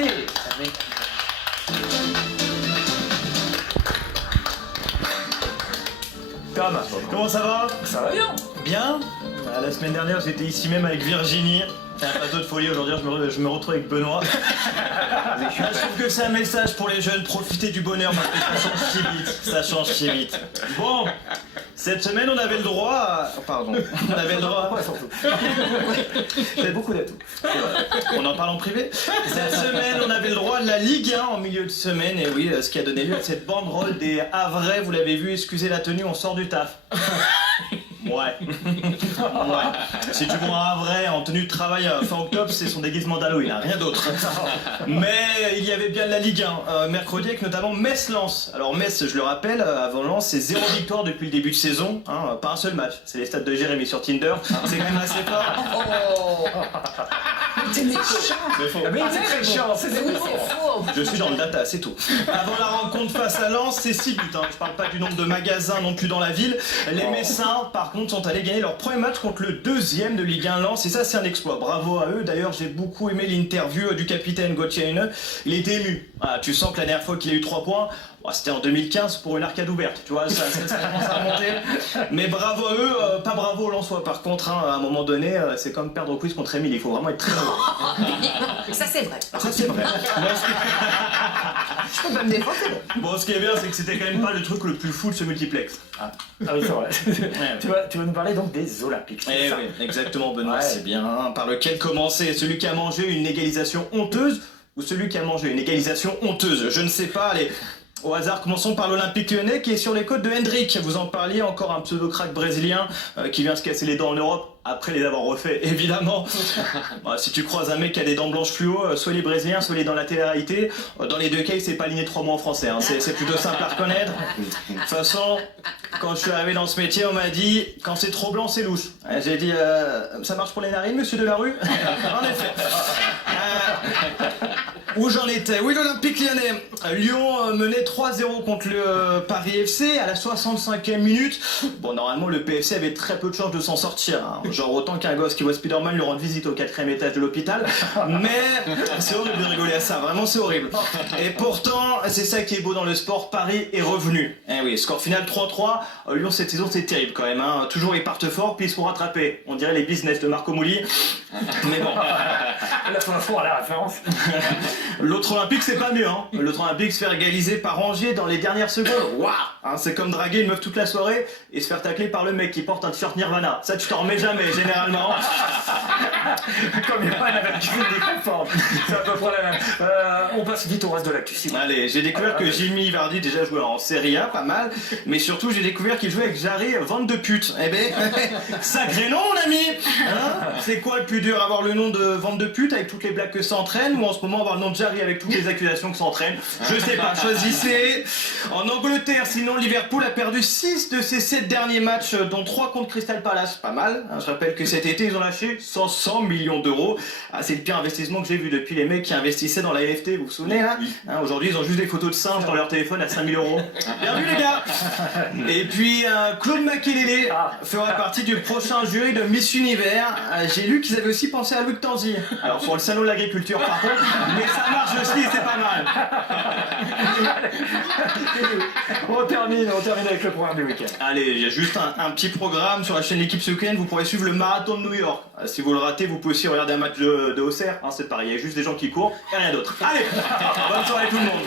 parti. Tom, Comment ça va? ça va bien. Bien. La semaine dernière, j'étais ici même avec Virginie. C'est un plateau de folie. Aujourd'hui, je me retrouve avec Benoît. Je trouve que c'est un message pour les jeunes. Profitez du bonheur parce que ça change si vite. Ça change si vite. Bon, cette semaine, on avait le droit à... Pardon. On avait le droit... Ouais, surtout. J'ai beaucoup d'atouts. On en parle en privé. Cette semaine, on avait le droit à la Ligue 1 en milieu de semaine. Et oui, ce qui a donné lieu à cette banderole des Havrais. Vous l'avez vu, excusez la tenue, on sort du taf. Ouais. Si tu vois un Havrais en tenue de travail fin octobre, c'est son déguisement d'Halloween, rien d'autre. Mais il y avait bien la Ligue 1 mercredi avec notamment Metz-Lens. Alors Metz, je le rappelle, avant Lens, c'est 0 victoire depuis le début de saison, hein, pas un seul match. C'est les stats de Jérémy sur Tinder, c'est quand même assez fort. Oh. C'est méchant. C'est faux. Mais c'est méchant, c'est Oui, c'est faux. Je suis dans le data, c'est tout. Avant la rencontre face à Lens, c'est 6 buts. Hein. Je parle pas du nombre de magasins non plus dans la ville. Les Messins, par contre, sont allés gagner leur premier match contre le deuxième de Ligue 1 Lens. Et ça, c'est un exploit. Bravo à eux. D'ailleurs, j'ai beaucoup aimé l'interview du capitaine Gauthier Haineux. Il était ému. Ah, tu sens que la dernière fois qu'il a eu 3 points, c'était en 2015 pour une arcade ouverte, tu vois, ça commence à remonter. Mais bravo à eux, pas bravo aux Lensois par contre, hein, à un moment donné, c'est comme perdre au quiz contre Emile, il faut vraiment être très heureux. Ça, c'est vrai. Ça c'est vrai. Je peux pas me défendre, c'est vrai. Bon, ce qui est bien, c'est que c'était quand même pas le truc le plus fou de ce multiplex. Ah oui, c'est vrai. Tu vas nous parler donc des Olympiques. Eh ça. oui, exactement Benoît, Ouais. c'est bien. Par lequel commencer? Celui qui a mangé une égalisation honteuse ou celui qui a mangé une égalisation honteuse? Je ne sais pas, allez... Au hasard, commençons par l'Olympique Lyonnais qui est sur les côtes de Hendrick. Vous en parliez, encore un pseudo-crack brésilien qui vient se casser les dents en Europe après les avoir refait, évidemment. Si tu croises un mec qui a des dents blanches fluo, soit les brésiliens, soit les dents latéralité. Dans les deux cas, il s'est pas aligné 3 mois en français. Hein. C'est plutôt simple à reconnaître. De toute façon, quand je suis arrivé dans ce métier, on m'a dit quand c'est trop blanc, c'est louche. J'ai dit ça marche pour les narines, monsieur Delarue? En effet. Où j'en étais? Oui, l'Olympique Lyonnais. Lyon menait 3-0 contre le Paris FC à la 65e minute. Bon, normalement, le PFC avait très peu de chances de s'en sortir. Hein. Genre autant qu'un gosse qui voit Spider-Man lui rendre visite au 4e étage de l'hôpital. Mais c'est horrible de rigoler à ça, vraiment c'est horrible. Et pourtant, c'est ça qui est beau dans le sport, Paris est revenu. Eh oui, score final 3-3. Lyon cette saison c'est terrible quand même. Hein. Toujours ils partent fort, puis ils se font rattraper. On dirait les business de Marco Mouli. Mais bon. Là, faut avoir la référence. L'autre Olympique c'est pas mieux, hein. L'autre Olympique se faire égaliser par Angers dans les dernières secondes. Waouh, hein, c'est comme draguer une meuf toute la soirée et se faire tacler par le mec qui porte un t-shirt Nirvana. Ça tu t'en remets jamais généralement. Comme il n'y a pas la même cuisine des conformes. C'est à peu près la même. On passe vite au reste de l'actu. Si Allez, j'ai découvert que Jimmy Vardy déjà jouait en Serie A, pas mal. Mais surtout j'ai découvert qu'il jouait avec Jarry, vente de pute. Eh ben, sacré nom mon ami, hein. C'est quoi le plus dur, avoir le nom de vente de pute avec toutes les blagues que ça entraîne, ou en ce moment avoir le nom de Jarry avec toutes les accusations que ça entraîne? Je sais pas, choisissez. En Angleterre, sinon, Liverpool a perdu 6 de ses 7 derniers matchs, dont 3 contre Crystal Palace. Pas mal. Hein, je rappelle que cet été, ils ont lâché 100 millions d'euros. Ah, c'est le pire investissement que j'ai vu depuis les mecs qui investissaient dans la LFT, vous vous souvenez là, hein, aujourd'hui, ils ont juste des photos de singes dans leur téléphone à 5000 euros. Bien vu les gars. Et puis, Claude Makélélé fera partie du prochain jury de Miss Univers. J'ai lu qu'ils avaient aussi pensé à Loïc Tanzi. Alors, pour le salon de l'agriculture, par contre, mais ça marche aussi, c'est pas mal. on termine avec le programme du week-end. Allez, il y a juste un petit programme sur la chaîne L'équipe ce week-end. Vous pourrez suivre le marathon de New York. Si vous le ratez, vous pouvez aussi regarder un match de Auxerre. Hein, c'est pareil, il y a juste des gens qui courent et rien d'autre. Allez, bonne soirée tout le monde.